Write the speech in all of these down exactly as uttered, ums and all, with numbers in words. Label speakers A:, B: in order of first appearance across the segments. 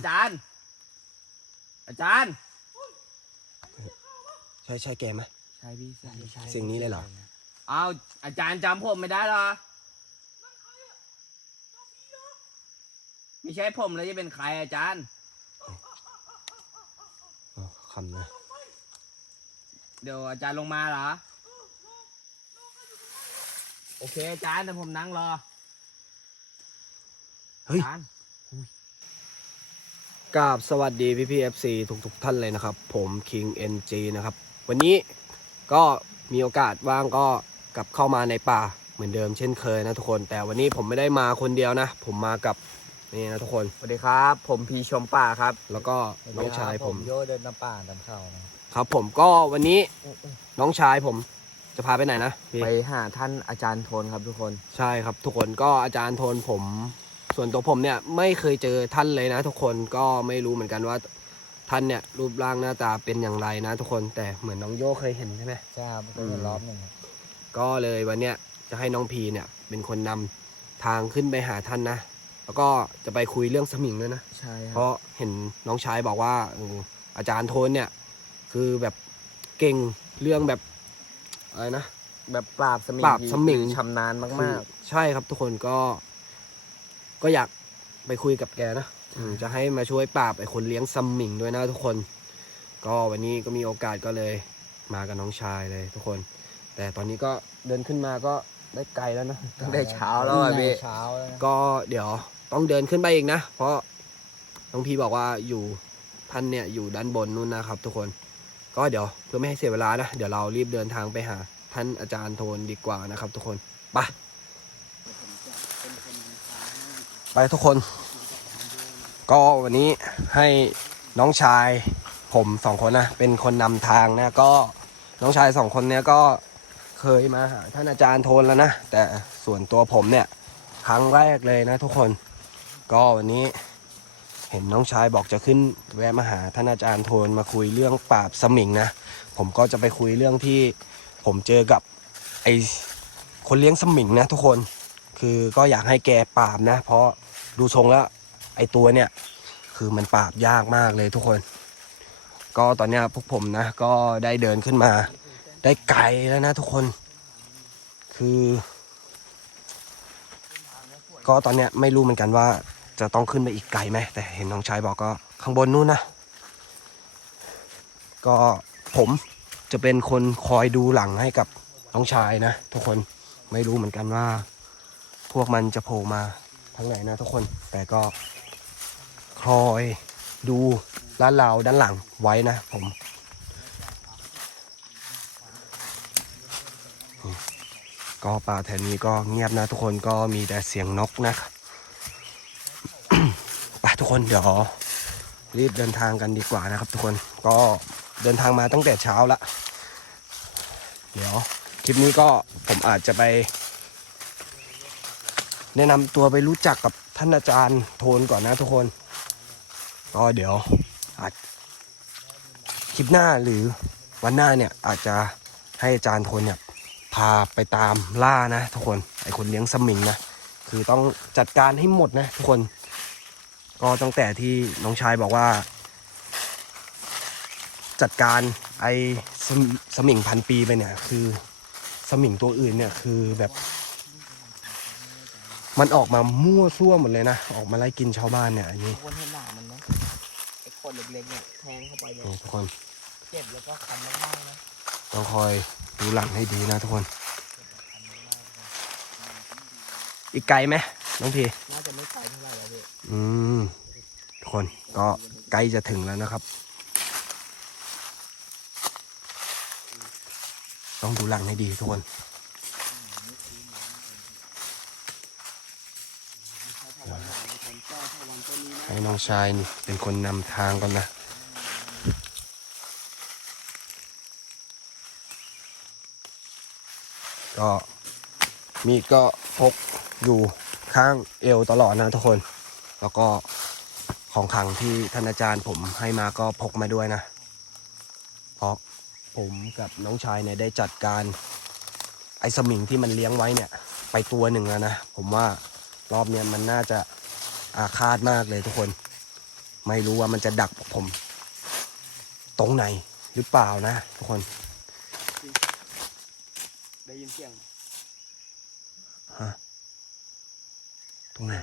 A: อาจารย์อาจารย์
B: ใช่ใช่แกไหม
A: ใช่พี่ใช่ใช่
B: เสียงนี้เลยเหรอ
A: อ้าวอาจารย์จำผมไม่ได้หรอไม่ใช่ผมเลยจะเป็นใครอาจารย์
B: อ๋อคำนะ
A: เดี๋ยวอาจารย์ลงมาเหรอโอเคอาจารย์แต่ผมนั่งรอ
B: เฮ้ย
A: อาจารย์
B: กราบสวัสดีพี่พีเอฟซีทุกทุกท่านเลยนะครับผม King เอ็น จี นะครับวันนี้ก็มีโอกาสว่างก็กลับเข้ามาในป่าเหมือนเดิมเช่นเคยนะทุกคนแต่วันนี้ผมไม่ได้มาคนเดียวนะผมมากับนี่นะทุกคน
A: สวัสดีครับผมพีชมป่าครับ
B: แล้วก็น้องชายผม
C: โยเดินน้ำป่าน้ำเขา
B: นะครับผมก็วันนี้น้องชายผมจะพาไปไหนนะ
A: ไปหาท่านอาจารย์โทนครับทุกคน
B: ใช่ครับทุกคนก็อาจารย์โทนผมส่วนตัวผมเนี่ยไม่เคยเจอท่านเลยนะทุกคนก็ไม่รู้เหมือนกันว่าท่านเนี่ยรูปร่างหน้าตาเป็นอย่างไรนะทุกคนแต่เหมือนน้องโยเคยเห็นใช่ไหม
C: ใช่ครับเคยเห็นรอบหนึ่ง
B: ก็เลยวันเนี้ยจะให้น้องพีเนี่ยเป็นคนนำทางขึ้นไปหาท่านนะแล้วก็จะไปคุยเรื่องสมิงด้วยนะ
A: ใช่
B: เพราะเห็นน้องชายบอกว่าอาจารย์โทนเนี่ยคือแบบเก่งเรื่องแบบอะไรนะ
A: แบบปราบสมิง
B: ปราบสมิง
A: ชำนาญมาก
B: ๆใช่ครับทุกคนก็ก็อยากไปคุยกับแกนะจะให้มาช่วยปราบไอ้คนเลี้ยงสมิงด้วยนะทุกคนก็วันนี้ก็มีโอกาสก็เลยมากับน้องชายเลยทุกคนแต่ตอนนี้ก็เดินขึ้นมาก็ได้ไกลแล้วนะ
A: ตั้งแต่เช้าแล้วอ่ะพี่
C: เช้า
B: ก็เดี๋ยวต้องเดินขึ้นไปอีกนะเพราะน้องพีบอกว่าอยู่ท่านเนี่ยอยู่ด้านบนนู่นนะครับทุกคนก็เดี๋ยวเพื่อไม่ให้เสียเวลานะเดี๋ยวเรารีบเดินทางไปหาท่านอาจารย์โทนดีกว่านะครับทุกคนไปไปทุกคนก็วันนี้ให้น้องชายผมสองคนนะเป็นคนนำทางนะก็น้องชายสองคนเนี้ยก็เคยมาหาท่านอาจารย์โทนแล้วนะแต่ส่วนตัวผมเนี่ยครั้งแรกเลยนะทุกคนก็วันนี้เห็นน้องชายบอกจะขึ้นแวะมาหาท่านอาจารย์โทนมาคุยเรื่องปราบสมิงนะผมก็จะไปคุยเรื่องที่ผมเจอกับไอคนเลี้ยงสมิงนะทุกคนคือก็อยากให้แกปราบนะเพราะดูทรงแล้วไอตัวเนี่ยคือมันปราบยากมากเลยทุกคนก็ตอนนี้พวกผมนะก็ได้เดินขึ้นมาได้ไกลแล้วนะทุกคนคือก็ตอนเนี้ยไม่รู้เหมือนกันว่าจะต้องขึ้นไปอีกไกลไหมแต่เห็นน้องชายบอกก็ข้างบนนู่นนะก็ผมจะเป็นคนคอยดูหลังให้กับน้องชายนะทุกคนไม่รู้เหมือนกันว่าพวกมันจะโผล่มาทางไหนนะทุกคนแต่ก็คอยดูลาดราวด้านหลังไว้นะผมก็ป่าแถวนี้ก็เงียบนะทุกคนก็มีแต่เสียงนกนะครับ ไปทุกคนเดี๋ยวรีบเดินทางกันดีกว่านะครับทุกคนก็เดินทางมาตั้งแต่เช้าละเดี๋ยวคลิปนี้ก็ผมอาจจะไปแนะนำตัวไปรู้จักกับท่านอาจารย์โทนก่อนนะทุกคนก็เดี๋ยวอาจคลิปหน้าหรือวันหน้าเนี่ยอาจจะให้อาจารย์โทนเนี่ยพาไปตามล่านะทุกคนไอคนเลี้ยงสมิงนะคือต้องจัดการให้หมดนะทุกคนก็ตั้งแต่ที่น้องชายบอกว่าจัดการไอสมสมิงพันปีไปเนี่ยคือสมิงตัวอื่นเนี่ยคือแบบมันออกมามั่วซั่วหมดเลยนะออกมาไล่กินชาวบ้านเนี่ยอันนี้
A: คนเห็นหนามันนะไอ้คนเล็กๆเนี่ยแทงเข้าไปเนี่ย
B: ทุกคน
A: เจ็บแล้วก็คันมากๆนะ
B: ต้องคอยดูหลังให้ดีนะทุกคนอีกไกลไหมน้องพี
A: น่าจะไม่ไกลเท่าไหร่แล้วพี่
B: อืมทุกคนก็ใกล้จะถึงแล้วนะครับต้องดูหลังให้ดีทุกคนให้น้องชายนี่เป็นคนนำทางก่อนนะก็มีดก็พกอยู่ข้างเอวตลอดนะทุกคนแล้วก็ของขลังที่ท่านอาจารย์ผมให้มาก็พกมาด้วยนะเพราะผมกับน้องชายเนี่ยได้จัดการไอ้สมิงที่มันเลี้ยงไว้เนี่ยไปตัวหนึ่งแล้วนะผมว่ารอบเนี้ยมันน่าจะอาฆาตมากเลยทุกคนไม่รู้ว่ามันจะดักพวกผม ตรงไหนหรือเปล่านะทุกคน
A: ได้ยินเสียง
B: ฮะตรงไหน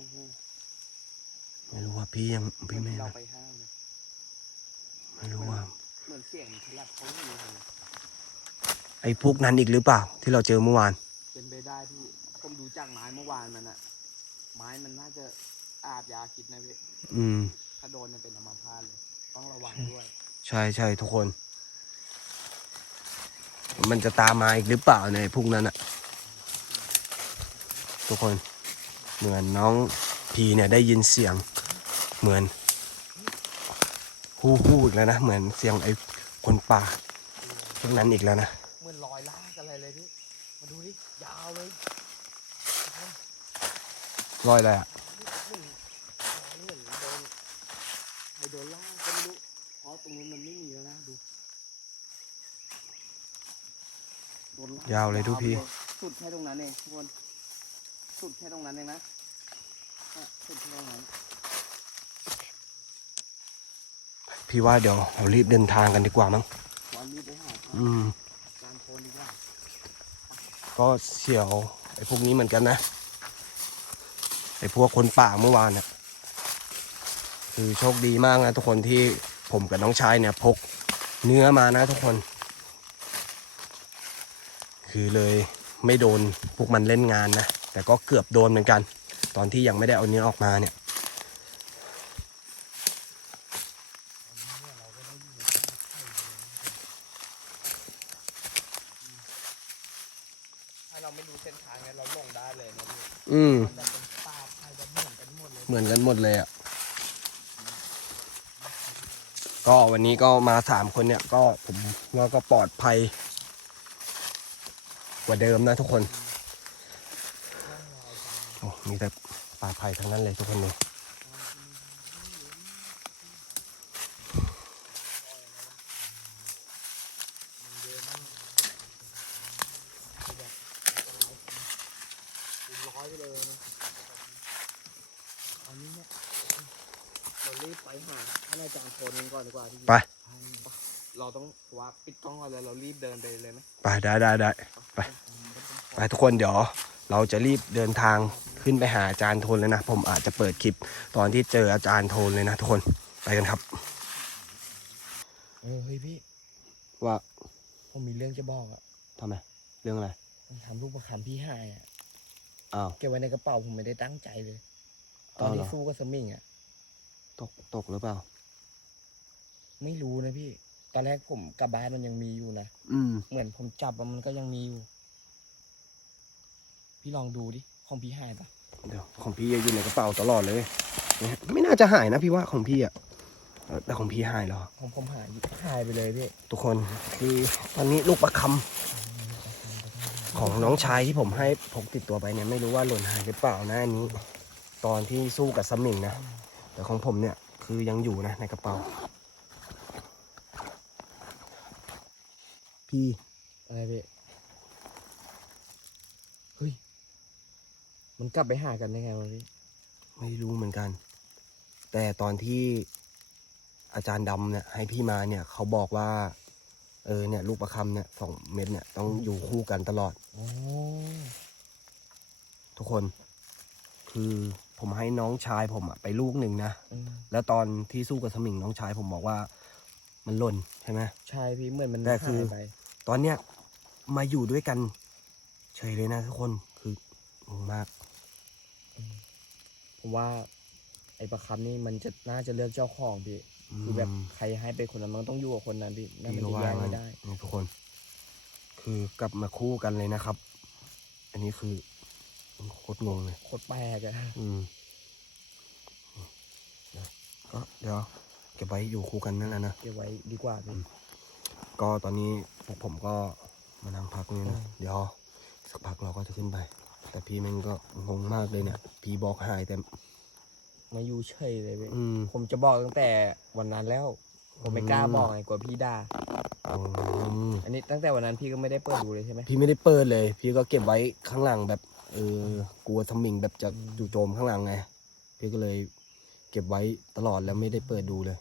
B: ไม่รู้ว่าพี่ยังพี่ไม่
A: เราไปห้างเลย
B: ไม่รู้ว่า
A: เหมือนเสียงทะลักเขาอยู่เลย
B: ไอ้พวกนั้นอีกหรือเปล่า ที่เราเจอเมื่อวาน
A: เป็นไปได้ที่ผมดูจากไม้เมื่อวานมันอะไม้มันน่าจะอาบยาคิดนะพี่
B: อืม
A: ถ้าโดนมันเป็นอัมพาตเลย ต้องระวังด้วย
B: ใช่ใช่ทุกคน มันจะตามมาอีกหรือเปล่าในพวกนั้นอะทุกคน เหมือนน้องพีเนี่ยได้ยินเสียง เหมือนฮู้ฮู้อีกแล้วนะ เหมือนเสียงไอ้คนป่าพวกนั้นอีกแล้วนะ
A: เหมือนรอยลากอะไรเลยพี่ มาดูดิ ยาวเลย
B: รอยอะไรอะ
A: เหมือนเหมือนโดนใครโดนลากก็ไม่รู้ เพราะตรงนู้นมันไม่มีแล้วนะดูโดนลก
B: ยาวเลยทุกพี่
A: สุดแค่ตรงนั้นเองทุกคน สุดแค่ตรงนั้นเองนะอ่ะสุดแค่ตรงนั้น
B: พี่ว่าเดี๋ยวเรารีบเดินทางกันดีกว่ามั้ง
A: วันนี้ไปหา
B: อืม
A: การโพนดีกว่า
B: ก็เสี่ยวไอ้พวกนี้เหมือนกันนะ ไอ้พวกคนป่าเมื่อวานเนี่ยคือโชคดีมากนะทุกคนที่ผมกับน้องชายเนี่ยพกเนื้อมานะทุกคน คือเลยไม่โดนพวกมันเล่นงานนะ แต่ก็เกือบโดนเหมือนกัน ตอนที่ยังไม่ได้เอาเนื้อออกมาเนี่ย
A: ถ้าเราไม่รู้เส้นทางเนี่ยเราหลงได้เลยนะพี่
B: อืม
A: มันแบบเป็นป่าไทยแบบเหมือนกันหมดเลย
B: เหมือนกันหมดเลยอ่ะ ก็วันนี้ก็มาสามคนเนี่ย ก็ผมว่าก็ปลอดภัย กว่าเดิมนะทุกคน โอ้มีแต่ป่าไผ่ทั้งนั้นเลยทุกคนเลย
A: ร้อยไปเลยนะตอนนี้เนี่ยเรารีบไปหาท่านอาจารย์โพนกันก่อนดีกว่าพี่
B: ไป
A: เราต้องว่าปิดกล้องก่อนเลยเรารีบเดินไปเลยไหม
B: ไปได้ได้ได้ไป ไปทุกคนเดี๋ยวเราจะรีบเดินทางขึ้นไปหาอาจารย์โทนเลยนะ ผมอาจจะเปิดคลิปตอนที่เจออาจารย์โทนเลยนะทุกคน ไปกันครับ
A: เออเฮ้ยพี่
B: ว่า
A: ผมมีเรื่องจะบอกอ่ะ
B: ทำไม เรื่องอะไร
A: ผมทำลูกประคำพี่หายอ่ะ
B: อ้าว
A: เก็บไว้ในกระเป๋าผมไม่ได้ตั้งใจเลย ตอน
B: เอาเหร
A: ที่
B: อ
A: สู้กับสมิงอ่ะ
B: ตกตกหรือเปล่า
A: ไม่รู้นะพี่ ตอนแรกผมกลับบ้านมันยังมีอยู่นะ
B: อืม
A: เหมือนผมจับมันก็ยังมีอยู่ พี่ลองดูดิ ของพี่หายปะ
B: เดี๋ยวของพี่อยู่ในกระเป๋าตลอดเลยเนี่ยไม่น่าจะหายนะพี่ว่าของพี่อ่ะเออแต่ของพี่หายเหรอ
A: ของผมหายหายไปเลยพี่
B: ทุกคนคือตอนนี้ลูกประคำของน้องชายที่ผมให้พกติดตัวไปเนี่ยไม่รู้ว่าหล่นหายหรือเปล่านะอันนี้ ตอนที่สู้กับสมิงนะแต่ของผมเนี่ยคือยังอยู่นะในกระเป๋า พี่
A: อะไรพี่ เฮ้ย มันกลับไปหากันได้ไงวะพี่
B: ไม่รู้เหมือนกัน แต่ตอนที่อาจารย์ดำเนี่ยให้พี่มาเนี่ยเขาบอกว่าเออเนี่ยลูกประคำเนี่ยสองเม็ดเนี่ยต้องอยู่คู่กันตลอด
A: โอ้
B: ทุกคน คือผมให้น้องชายผมอะไปลูกหนึ่งนะ
A: อืม
B: แล้วตอนที่สู้กับสมิงน้องชายผมบอกว่ามันหล่นใช่ไหม
A: ใช่พี่เหมือนมัน
B: แต่คือ
A: หายไป
B: ตอนเนี้ยมาอยู่ด้วยกันเฉยเลยนะทุกคนคืองงมาก
A: ผมว่า ไอ้ประคำนี่มันจะน่าจะเลือกเจ้าของพี่ คือแบบใครให้ไปคนนั้นมันต้องอยู่กับคนนั้นพี่นั่นมัน
B: พี่ก็
A: จะ
B: ว่า
A: แย่ง
B: งั้
A: ไม่
B: น
A: ได้
B: นี่ทุกคน คือกลับมาคู่กันเลยนะครับ อันนี้คือโคตรงงเลย
A: โคตรแปลกอะ
B: อืมก็เดี๋ยวเก็บไว้อยู่คู่กันนั่นแหละนะ
A: เก็บไว้ดีกว่าพี่
B: ก็ตอนนี้พวกผมก็มานั่งพักนี่นะ
A: อืม
B: เดี๋ยวสักพักเราก็จะขึ้นไป แต่พี่แม่งก็งงมากเลยเนี่ย พี่บอกหายแต่
A: มาอยู่เฉยเลยพี่
B: อืม
A: ผมจะบอกตั้งแต่วันนั้นแล้ว ผมไม่กล้าบอกไงกลัวพี่ด่า
B: อืม
A: อันนี้ตั้งแต่วันนั้นพี่ก็ไม่ได้เปิดดูเลยใช่ไหม
B: พี่ไม่ได้เปิดเลย พี่ก็เก็บไว้ข้างหลังแบบ เออกลัวทมิงแบบจะจู่โจมข้างหลังไง พี่ก็เลยเก็บไว้ตลอดแล้วไม่ได้เปิดดูเลย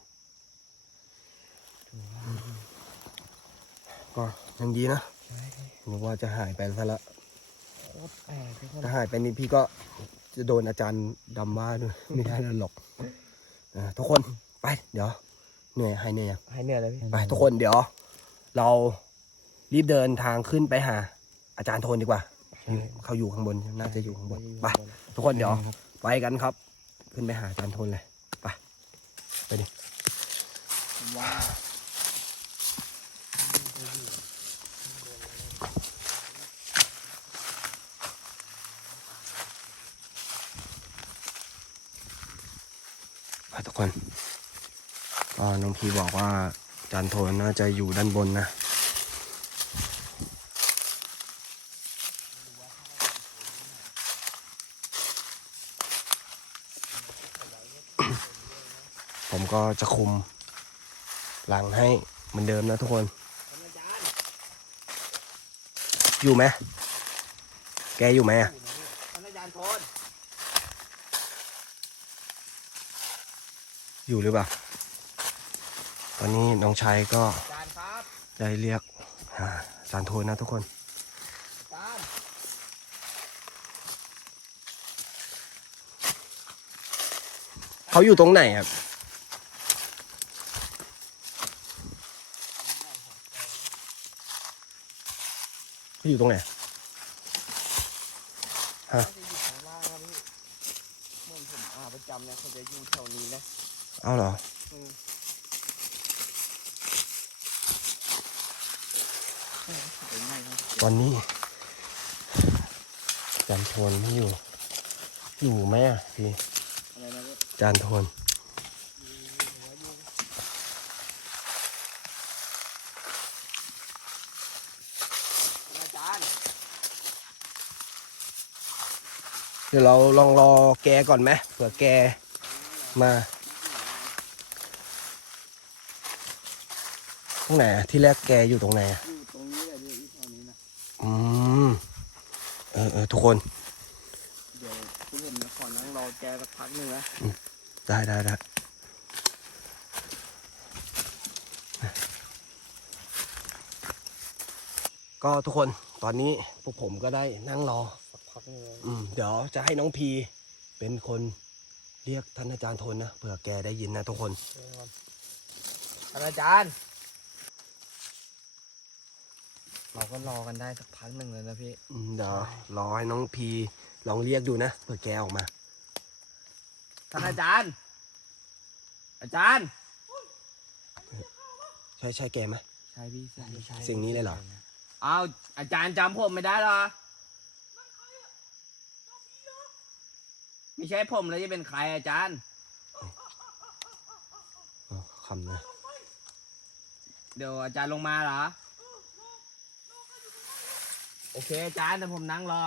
B: ก็ยังดีนะ
A: ใช่พี่
B: นึกว่าจะหายไปซะละ
A: โคตรแปลกทุกคน
B: ถ้าหายไปนี่พี่ก็จะโดนอาจารย์ดำว่าด้วย ไม่ได้หรอกอ่าทุกคนไปเดี๋ยวเหนื่อยให้เหนื่อยยัง
A: ให้เหนื่อยเลยพี่
B: ไปทุกคนเดี๋ยว เรารีบเดินทางขึ้นไปหา อาจารย์โทนดีกว่าอยู่เขาอยู่ข้างบนน่าจะอยู่ข้างบนไปทุกคนเดี๋ยวไปกันครับ ขึ้นไปหาอาจารย์โทนเลยไปไปดิ
A: ว้าว
B: ไปทุกคนก็น้องพีบอกว่าอาจารย์โทนน่าจะอยู่ด้านบนนะ ผมก็จะคุมหลังให้เหมือนเดิมนะทุกคน อยู่ไหมแกอยู่ไหมอ่ะ
A: ท่านอาจารย์โทน
B: อยู่หรือเปล่า ตอนนี้น้องชายก็
A: อาจารย์ครับ
B: ได้เรียกหาอาจารย์โทนนะทุกคน
A: อาจารย์
B: เขาอยู่ตรงไหนครับเขาอยู่ตรงไหน ฮะ
A: น่าจะอยู่ข้างล่างครับพี่เหมือนผมอาประจำเนี่ยเขาจะอยู่แถวนี้นะ
B: เอาเหรอ
A: อืมไปไหนครับ
B: ตอนนี้อาจารย์โทนไม่อยู่ อยู่ไหมอ่ะพี่
A: อะไรนะพี่
B: อาจารย์โทน
A: อาจารย์
B: เดี๋ยวเราลองรอแกก่อนไหมเผื่อแกมาตรงไหนอะที่แรกแกอยู่ตรงไหนอะ
A: อยู่ตรงนี้แหละพี่อยู่แถวนี้นะ
B: อืมเออเออทุกคน
A: เดี๋ยวพวกผมจะขอนั่งรอแกสักพักหนึ่งนะ
B: ได้ได้ได้ก็ทุกคนตอนนี้พวกผมก็ได้นั่งรอ
A: สักพักหนึ่งเลย
B: อืมเดี๋ยวจะให้น้องพีเป็นคนเรียกท่านอาจารย์โทนนะเผื่อแกได้ยินนะทุกคน
A: ท่านอาจารย์ เราก็รอกันได้สักพักหนึ่งเลยนะพี่
B: อืมเดี๋ยวรอให้น้องพีลองเรียกดูนะเผื่อแกออกมา
A: ท่านอาจารย์ อาจารย์
B: ใช่ใช่แกไหม
A: ใช่พี่ใช่ใช่
B: เสียงนี้เลยเหรอ
A: อ้าวอาจารย์จำผมไม่ได้เหรอ ไม่ใช่ผมแล้วจะเป็นใครอาจารย์
B: อ๋อคำนะ
A: เดี๋ยวอาจารย์ลงมาเหรอ โอเคอาจารย์แต่ผมนั่งรอ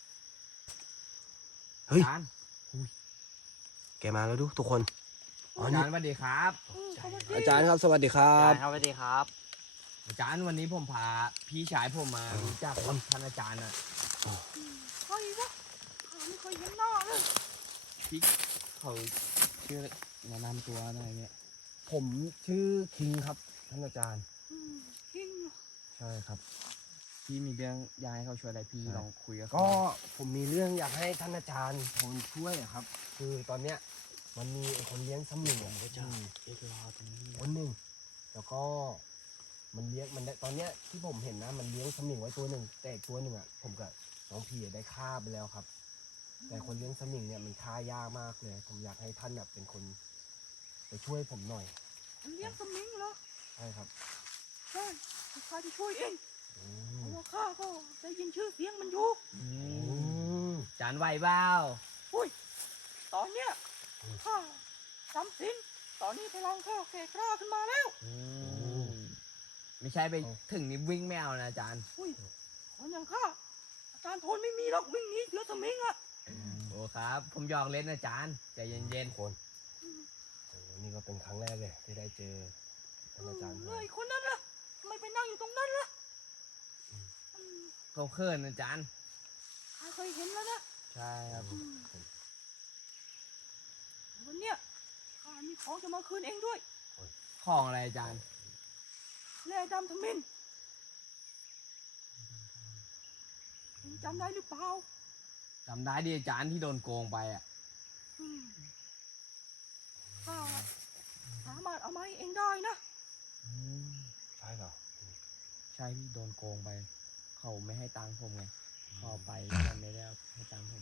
B: เฮ้ย
A: อาจารย์
B: แกมาแล้วดูทุกคนอ๋อ
A: อา
B: นี่
A: จารย์สวัสดีครับ
B: อาจารย์ครับสวัสดีครั
A: อา
B: บ
A: จารย์ครับสวัสดีครับ อาจารย์วันนี้ผมพาพี่ชายผมมารู้จักกับท่านอาจารย์อ่ะ
D: ใครวะข้าไม่เคยเห็นหน้าเลย
A: พี่เขาชื่อแนะนำตัวหน่อยเนี่ย
B: ผมชื่อคิงครับท่านอาจารย์
D: อืมคิง
B: ใช่ครับ
A: พี่มีเรื่องอยากให้เขาช่วยอะไรพี่
B: ใช่
A: ลองคุยกับ
B: ก็
A: เขา
B: ผมมีเรื่องอยากให้ท่านอาจารย์โทนช่วยอะครับ คือตอนเนี้ยมันมีไอ้คนเลี้ยงสมิงอะอืม
A: เอกรอตรงนี้
B: คนหนึ่งแล้วก็มันเลี้ยงมันได้ตอนเนี้ยที่ผมเห็นนะมันเลี้ยงสมิงไว้ตัวหนึ่งแต่อีกตัวหนึ่งอ่ะผมกับน้องพีอะได้ฆ่าไปแล้วครับ แต่คนเลี้ยงสมิงเนี่ยมันฆ่ายากมากเลย ผมอยากให้ท่านแบบเป็นคนไปช่วยผมหน่อย
D: มันเลี้ยงสมิงเหรอ
B: ใช่ครับ
D: ใช่ข้าจะช่วยเอง
B: อื
D: เพ
B: ม
D: ราะว่าข้าก็ได้ยินชื่อเสียงมันอยู่
A: อื
B: อื
A: ม
B: ม
A: อาจารย์ไหวเปล่า
D: อุ้ยตอนเนี้ยข้าจำสินตอนนี้พลังข้าแก่กล้าขึ้นมาแล้ว
A: อืมไม่ใช่ไปถึงนี่วิ่งไม่เอานะอาจารย์
D: อุ้ยคนอย่างข้าอาจารย์โทนไม่มีหรอกวิ่งหนีเสือสมิงอะ
A: โอ้ครับ ผมหยอกเล่นนะอาจารย์ใจเย็น
B: คน โอ้โหนี่ก็เป็นครั้งแรกเลยที่ได้เจอท่านอาจารย์
D: เลยคนนั้นล่ะทำไมไปนั่งอยู่ตรงนั้นล่ะอืม
A: ๆเขาเขินอาจารย์
D: ข้าเคยเห็นแล้วนะ
A: ใช่ครับ
D: อืมวันเนี้ยมีของจะมาคืนเองด้วย
A: ของอะไรอาจารย์
D: แร่ดำทมินเองจำได้หรือเปล่า
A: จำได้ดิอาจารย์ที่โดนโกงไปอ่ะ
D: อืมข้าสามารถเอามาให้เองได้นะ
B: ใช่เหรอ
A: ใช่พี่โดนโกงไป เขาไม่ให้ตังค์ผมไงพอไปมันไม่ได้ให้ตังค์ผม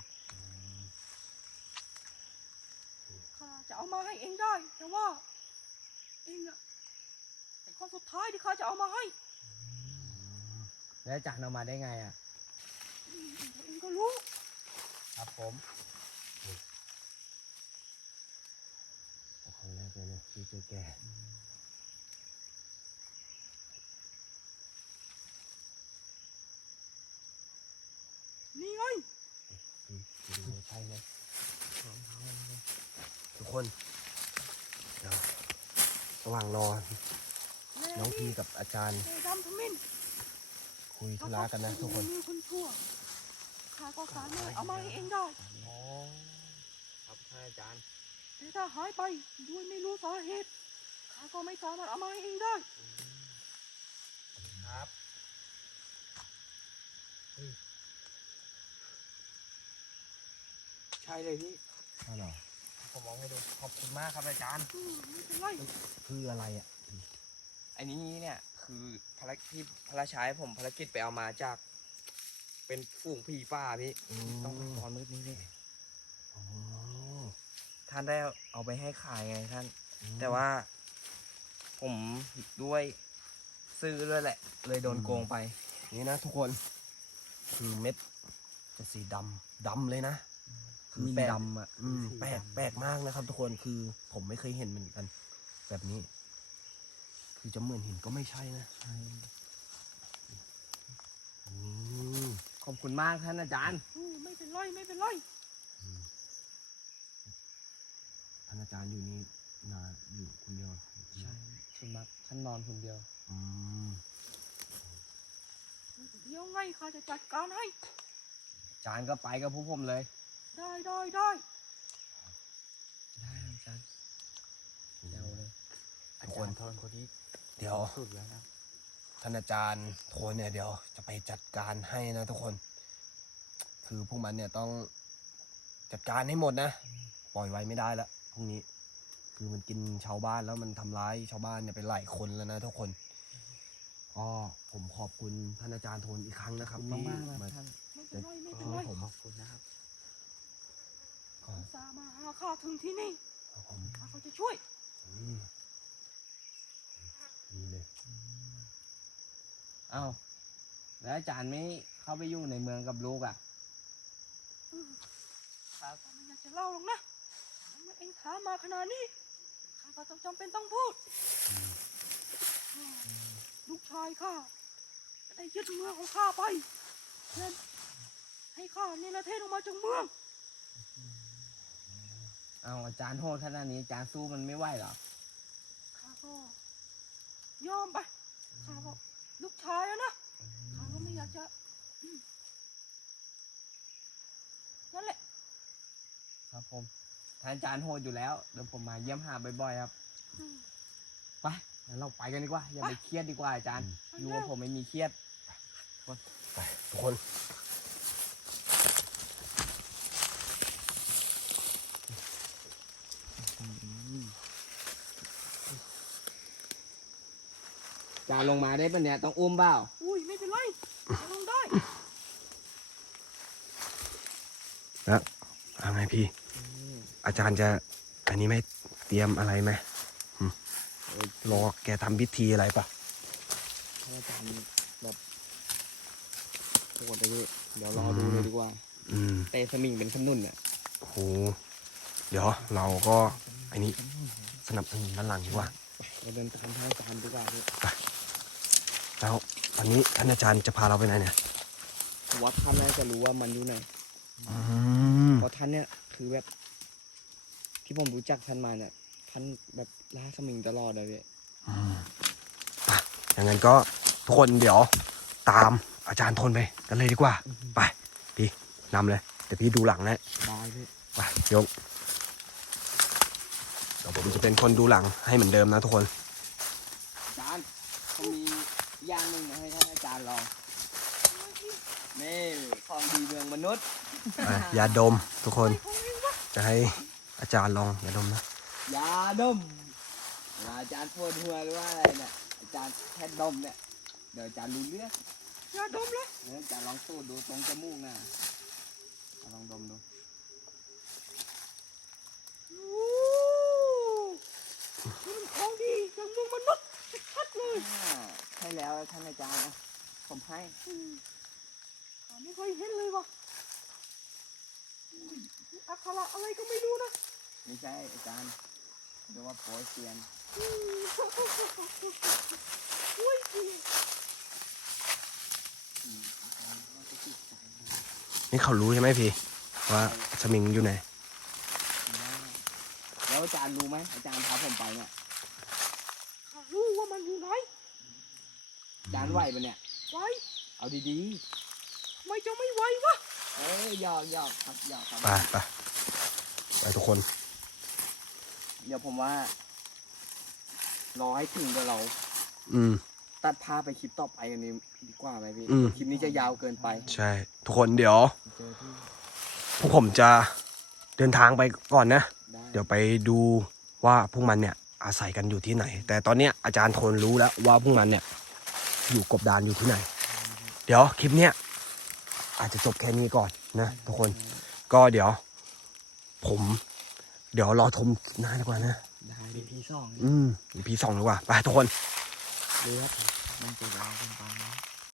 D: ข้าจะเอามาให้เองได้ แต่ว่า เองอะเป็นคนสุดท้ายที่ข้าจะเอามาให้
A: แล้วอาจารย์เอามาได้ไงอ่ะ
D: อืมเองก็รู้
A: ครับผม
B: ครั้งแรกเลยนะที่เจอแก
D: นี่ไง
B: ดูดูใช่ไหมทุกคนเดี๋ยวระหว่างรอ
D: แร่
B: น้องพี
D: นี่
B: กับอาจารย์
D: แร่ดำทมิน
B: คุยธุระกันนะทุกคน
D: มือคนชั่วข้าก็สามารถเอามาให้เองได้
A: อ๋อครับท่านอาจารย์
D: แต่ถ้าหายไปด้วยไม่รู้สาเหตุข้าก็ไม่สามารถเอามาให้เองได้
A: ครับ ใช่เลยพี่
B: ใช่เหรอ
A: ผมมองให้ดู ขอบคุณมากครับอาจารย์
D: อืมไม่เป็นไร
B: คืออะไรอ่ะ
A: ไอ้นี้เนี่ยคือภารกิจพระราชาให้ผมภารกิจไปเอามาจาก เป็นฝูงผีป่าพี่ ต้องเป็นตอนมืดนี้พี่
B: อ๋อ
A: ท่านได้เอาไปให้ขายไงท่าน แต่ว่า ผมด้วยซื้อด้วยแหละ เลยโดนโกงไป
B: นี่นะทุกคน คือเม็ดจะสีดำดำเลยนะ คือ
A: มี
B: แปลก
A: ดำอ่ะ
B: อืมแปลกแปลกมากนะครับ ทุกคนคือผมไม่เคยเห็นเหมือนกัน แบบนี้ คือจะเหมือนหินก็ไม่ใช่นะอืม
A: ขอบคุณมากท่านอาจารย์
D: อืมไม่เป็นไรไม่เป็นไร
B: ท่านอาจารย์อยู่นี่นาอยู่คนเดียว
A: ใช่ส่วนมากท่านนอนคนเดียว
B: อืม
D: เดี๋ยวไงข้าจะจัดการให้
A: อาจารย์ก็ไปกับพวกผมเลย
D: ได้ได้ได้
A: ได้อาจารย์เดี๋ยวเลย
B: ทุกคน
C: ทนคนนี้
B: เดี๋ยว
C: สุดแล้วนะ
B: ท่านอาจารย์โทนเนี่ยเดี๋ยวจะไปจัดการให้นะทุกคน คือพวกมันเนี่ยต้องจัดการให้หมดนะ ปล่อยไว้ไม่ได้ละพรุ่งนี้ คือมันกินชาวบ้านแล้วมันทำร้ายชาวบ้านเนี่ยไปหลายคนแล้วนะทุกคน ก็ผมขอบคุณท่านอาจารย์โทนอีกครั้งนะครับ
A: ขอบ
B: ที่
A: คุณมากๆนะ
B: มา
A: ท่าน
D: ไม่เป็นไรไม่เป็น
B: ช่ว
D: ไร
B: ยผม
C: ขอบคุณนะครับ
B: ก็
D: สามาหาข้าถึงที่นี่
B: ครับผม
D: ข้าก็จะช่วย
B: อืมนี่เลย
A: เอ้าแล้วอาจารย์ไม่เข้าไปอยู่ในเมืองกับลูกอ่ะ
D: อืมข้าก็ไม่อยากจะเล่าหรอกนะเมื่อเองถามมาขนาดนี้ข้าก็ต้องจำเป็นต้องพูดลูกชายข้าจะได้ยึดเมืองของข้าไปและให้ข้าเนรเทศออกมาจากเมือง
A: เอาอาจารย์โทษขนาดนี้อาจารย์สู้มันไม่ไหวเหรอ
D: ข้าก็ยอมไปข้าก็ลูกชายอะนะข้าก็ไม่อยากจะอืมนั่นแหละ
A: ครับผมท่านอาจารย์โหดอยู่แล้วเดี๋ยวผมมาเยี่ยมหาบ่อยๆครับ
D: อืม
A: ไปงั้นเราไปกันดีกว่า อย่าไปเครียดดีกว่าอาจารย์
D: ไป
A: อยู่
D: เร็
A: กับ
D: ว
A: ผมไม่มีเครียด
B: ไปทุกคน
A: อาจารย์ลงมาได้ปะเนี่ยต้องอุ้มเปล่า
D: อุ้ยไม่เป็นไรลงได้
B: แล้วเอาไงพี่ อาจารย์จะอันนี้ไหม่เตรียมอะไรไหมหึรอแกทำพิธีอะไรปะ
A: ท่านอาจารย์แบบโหดเลยพี่เดี๋ยวรอดูเลยดีกว่า
B: อืม
A: เตะสมิงเป็นขนุนอ่ะ
B: โอ้โหเดี๋ยวเราก็อันนี้สนับสนุนด้านหลังดีกว่า
A: เราเดินตามท่านอาจารย์ดีกว่าพี่
B: แล้วตอนนี้ท่านอาจารย์จะพาเราไปไหนเนี่ย
A: วัดท่านน่าจะรู้ว่ามันอยู่ไหน
B: อืม
A: เพราะท่านเนี่ยคือแบบ ที่ผมรู้จักท่านมาเนี่ยท่านแบบล่าสมิงตลอดเลยพี่
B: อืมไปอย่างนั้นก็ทุกคนเดี๋ยวตามอาจารย์ทนไปกันเลยดีกว่า ไปพี่นำเลยเดี๋ยวพี่ดูหลังนะ
A: ได้พี่
B: ไปยกไปเดี๋ยวผมจะเป็นคนดูหลังให้เหมือนเดิมนะทุกคน
A: อาจารย์ผมมีอย่างหนึ่งมาให้ท่านอาจารย์ลองนี่ของดีเมืองมนุษย์
B: อ่ะยาดมทุกคนจะให้อาจารย์ลองยาดมนะ
A: ยาดมเวลาอาจารย์ปวดหัวหรือว่าอะไรเนี่ยอาจารย์แค่ดมเนี่ยเดี๋ยวอาจารย์รู้เรื่อง
D: อย่าดมเลย
A: เดี๋ยวอาจารย์ลองสูดดูตรงจมูกนะลองดมดู
D: โอ้นี่มันของดีอย่างเมืองมนุษย์ชัดๆเลย
A: อ่าใช่แล้วท่านอาจารย์นะผมให้
D: อืมข้าไม่เคยเห็นเลยว่ะอืมอักขระอะไรก็ไม่รู้นะ
A: ไม่ใช่อาจารย์เรียกว่าโปรยเซียน
D: อืมอุ้ย
A: อืมอาจารย์น่าจะติดใจนะ
B: นี่เขารู้ใช่ไหมพี่ว่าสมิงอยู่ไหน
A: แล้วอาจารย์รู้ไหมอาจารย์พาผมไปเนี่ย
D: ข้ารู้ว่ามันอยู่ไหน
A: อาจารย์ไหวปะเนี่ย
D: ไว้
A: เอาดี
D: ทำไมจะไม่ไหววะ
A: ๆเอ้ยหยอกหยอกครับหยอกครับ
B: ไปไปไปทุกคน
A: เดี๋ยวผมว่า รอให้ถึงเดี๋ยวเรา
B: อืม
A: ตัดภาพไปคลิปต่อไปกันนี้ดีกว่าไหมพี่
B: อืม
A: คลิปนี้จะยาวเกินไป
B: ใช่ ทุกคนเดี๋ยว
C: เจอที่
B: พวกผมจะเดินทางไปก่อนนะ
A: ได้
B: เดี๋ยวไปดูว่าพวกมันเนี่ยอาศัยกันอยู่ที่ไหน แต่ตอนเนี้ยอาจารย์โทนรู้แล้วว่าพวกมันเนี่ยอยู่กบดานอยู่ที่ไหน เดี๋ยวคลิปเนี้ยอาจจะจบแค่นี้ก่อนนะทุกคน ก็เดี๋ยว ผม เดี๋ยวรอชมคลิปหน้าดีกว่านะ
A: ได้
C: บีพีสอง
B: อืมพีสองดีกว่า ไปทุกคน
C: เลือดมันจะยาวเป็นตอนนี้